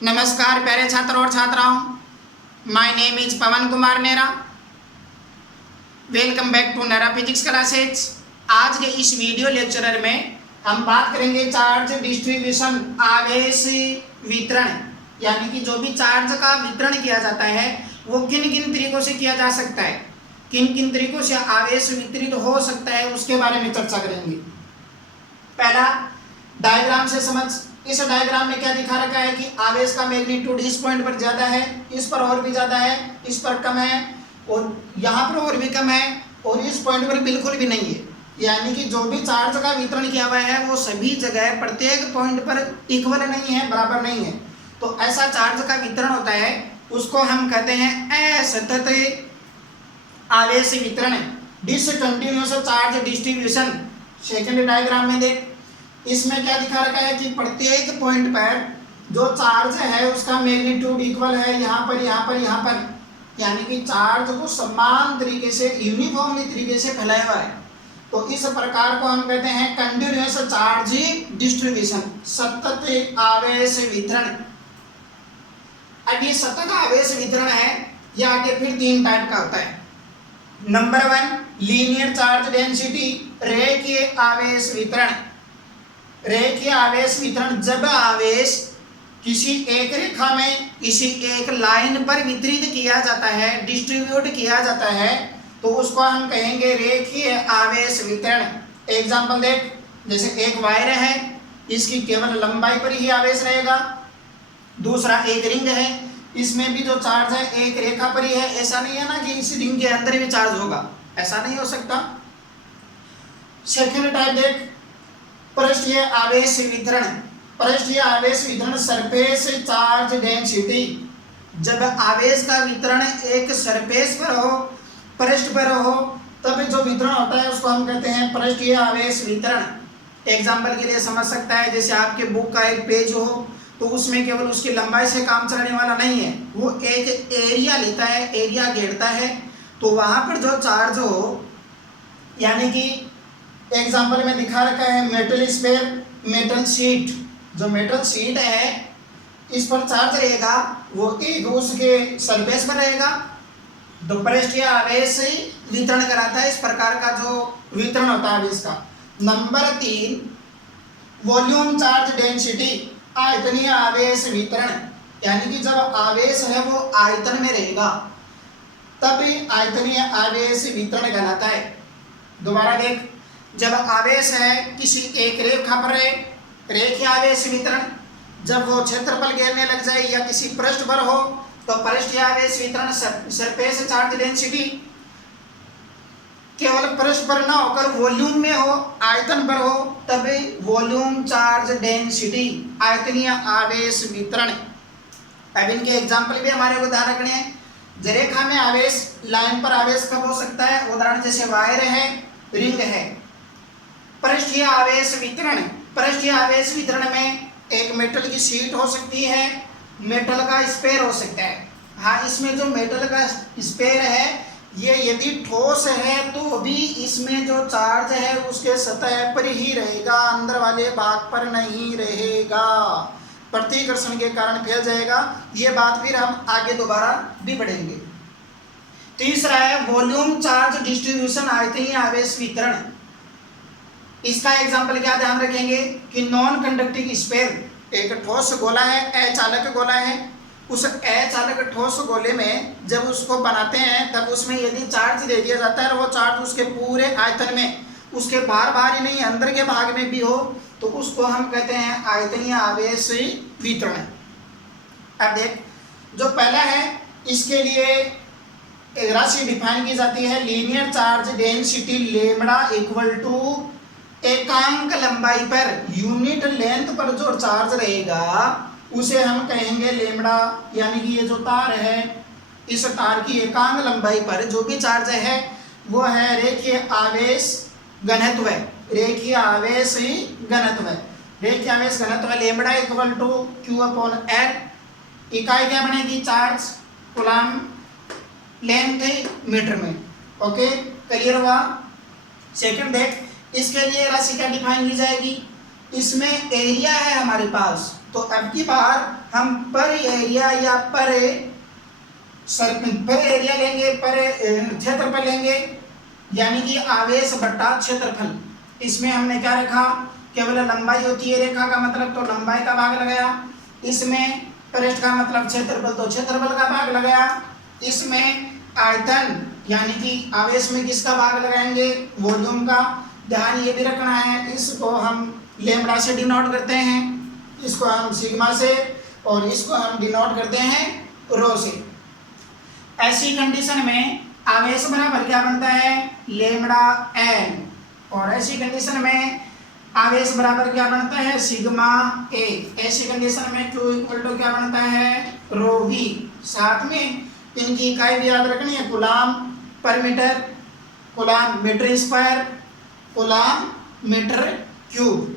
नमस्कार प्यारे छात्र और छात्राओं, my name is Pawan Kumar Nehra. Welcome back to Nehra physics classes. आज के इस वीडियो लेक्चर में हम बात करेंगे चार्ज डिस्ट्रीब्यूशन, आवेश वितरण, यानी कि जो भी चार्ज का वितरण किया जाता है वो किन किन तरीकों से किया जा सकता है, किन किन तरीकों से आवेश वितरित हो सकता है, उसके बारे में चर्चा करेंगे। पहला डायग्राम से समझ। इस डायग्राम में क्या दिखा रखा है कि आवेश का मैग्नीट्यूड इस पॉइंट पर ज्यादा है, इस पर और भी ज्यादा है, इस पर कम है और यहाँ पर और भी कम है और इस पॉइंट पर बिल्कुल भी नहीं है। यानी कि जो भी चार्ज का वितरण किया हुआ है वो सभी जगह प्रत्येक पॉइंट पर इक्वल नहीं है, बराबर नहीं है। तो ऐसा चार्ज का वितरण होता है, उसको हम कहते हैं असतत आवेश वितरण, discontinuous charge distribution. Second diagram में देख, इसमें क्या दिखा रखा है कि प्रत्येक पॉइंट पर जो चार्ज है उसका मैग्नीट्यूड इक्वल है, यहाँ पर, यहाँ पर, यहाँ पर, यानी कि चार्ज को समान तरीके से, यूनिफॉर्मली तरीके से फैलाया हुआ है। तो इस प्रकार को हम कहते हैं कंटिन्यूअस चार्ज डिस्ट्रीब्यूशन, सतत आवेश वितरण। अब ये सतत आवेश वितरण है, यह आगे फिर तीन टाइप का होता है। नंबर 1 लीनियर चार्ज डेंसिटी, रेखीय आवेश वितरण। रेखीय आवेश वितरण, जब आवेश किसी एक रेखा में, किसी एक लाइन पर वितरित किया जाता है, डिस्ट्रीब्यूट किया जाता है, तो उसको हम कहेंगे रेखीय आवेश वितरण। एग्जांपल देख, जैसे एक वायर है, इसकी केवल लंबाई पर ही आवेश रहेगा। दूसरा एक रिंग है, इसमें भी जो चार्ज है एक रेखा पर ही है। ऐसा नहीं है ना कि इस रिंग के अंदर भी चार्ज होगा, ऐसा नहीं हो सकता। सेकेंड टाइप देख, पृष्ठीय आवेश वितरण। पृष्ठीय आवेश वितरण, सरफेस चार्ज डेंसिटी। जब आवेश का वितरण एक सरफेस पर हो, पृष्ठ पर हो, तब जो वितरण होता है उसको हम कहते हैं पृष्ठीय आवेश वितरण। एग्जाम्पल के लिए समझ सकता है, जैसे आपके बुक का एक पेज हो तो उसमें केवल उसकी लंबाई से काम चलने वाला नहीं है, वो एक एरिया लेता है, एरिया घेरता है। तो वहाँ पर जो चार्ज हो, यानी कि एग्जाम्पल में दिखा रखा है मेटल स्फीयर, मेटल शीट। जो मेटल शीट है इस पर चार्ज रहेगा, वो एक उसके सरफेस पर रहेगा। तो पृष्ठीय आवेश वितरण कराता है, इस प्रकार का जो वितरण होता है आवेश का। नंबर 3 वॉल्यूम चार्ज डेंसिटी, आयतनीय आवेश वितरण। यानी कि जब आवेश है वो आयतन में रहेगा तब आयतनीय आवेश वितरण कहलाता है। दोबारा देख, जब आवेश है किसी एक रेखा पर है, रेखीय आवेश वितरण। जब वो क्षेत्रफल घेरने लग जाए या किसी पृष्ठ पर हो तो पृष्ठीय आवेश वितरण, सरफेस चार्ज डेंसिटी। केवल पृष्ठ पर ना होकर वॉल्यूम में हो, आयतन पर हो, तब वॉल्यूम चार्ज डेंसिटी, आयतनीय आवेश वितरण। अब इनके एग्जाम्पल भी हमारे को ध्यान रखने हैं। रेखा में आवेश, लाइन पर आवेश कब हो सकता है, उदाहरण जैसे वायर है, रिंग है। पृष्ठीय आवेश वितरण, पृष्ठीय आवेश वितरण में एक मेटल की शीट हो सकती है, मेटल का स्फीयर हो सकता है। हाँ, इसमें जो मेटल का स्फीयर है ये यदि ठोस है तो भी इसमें जो चार्ज है उसके सतह पर ही रहेगा, अंदर वाले भाग पर नहीं रहेगा, प्रतिकर्षण के कारण फैल जाएगा। ये बात फिर हम आगे दोबारा भी बढ़ेंगे। तीसरा है वॉल्यूम चार्ज डिस्ट्रीब्यूशन, आयतनीय आवेश वितरण। इसका एग्जाम्पल क्या ध्यान रखेंगे कि नॉन कंडक्टिंग स्फीयर, एक ठोस गोला है, अचालक गोला है। उस अचालक ठोस गोले में जब उसको बनाते हैं तब उसमें यदि चार्ज दे दिया जाता है और वो चार्ज उसके पूरे आयतन में, उसके बाहर ही नहीं, अंदर के भाग में भी हो, तो उसको हम कहते हैं आयतनीय आवेश वितरण। अब देख, जो पहला है इसके लिए एक राशि डिफाइन की जाती है, linear charge density lambda equal to एकांक लंबाई पर, यूनिट लेंथ पर जो चार्ज रहेगा उसे हम कहेंगे लेमड़ा। यानी कि ये जो तार है, इस तार की एकांक लंबाई पर जो भी चार्ज है वो है रेखीय आवेश घनत्व, रेखीय आवेश घनत्व, रेखीय आवेश घनत्व लेमड़ा इक्वल टू Q/L। इकाई क्या बनेगी, चार्ज, कूलम, लेंथ मीटर में। ओके, क्लियर हुआ। सेकंड देख, इसके लिए राशि क्या डिफाइन की जाएगी, इसमें एरिया है हमारे पास, तो अब की बार हम पर एरिया या पर एरिया लेंगे, पर क्षेत्रफल लेंगे, यानी कि आवेश बट्टा क्षेत्रफल। इसमें हमने क्या रखा, केवल लंबाई होती है रेखा का मतलब तो लंबाई का भाग लगाया, इसमें पृष्ठ का मतलब क्षेत्रफल तो क्षेत्रफल का भाग लगाया, इसमें आयतन यानी कि आवेश में किसका भाग लगाएंगे, वॉल्यूम का। ध्यान ये भी रखना है, इसको हम लैम्ब्डा से डिनोट करते हैं, इसको हम सिग्मा से, और इसको हम डिनोट करते हैं रो से। ऐसी कंडीशन में आवेश बराबर क्या बनता है, लैम्ब्डा एन, और ऐसी कंडीशन में आवेश बराबर क्या बनता है, सिग्मा ए। ऐसी कंडीशन में Q इक्वल टू क्या बनता है, रो वी। साथ में इनकी इकाई भी याद रखनी है, कूलाम पर metre, coulomb metre square, coulomb metre cube.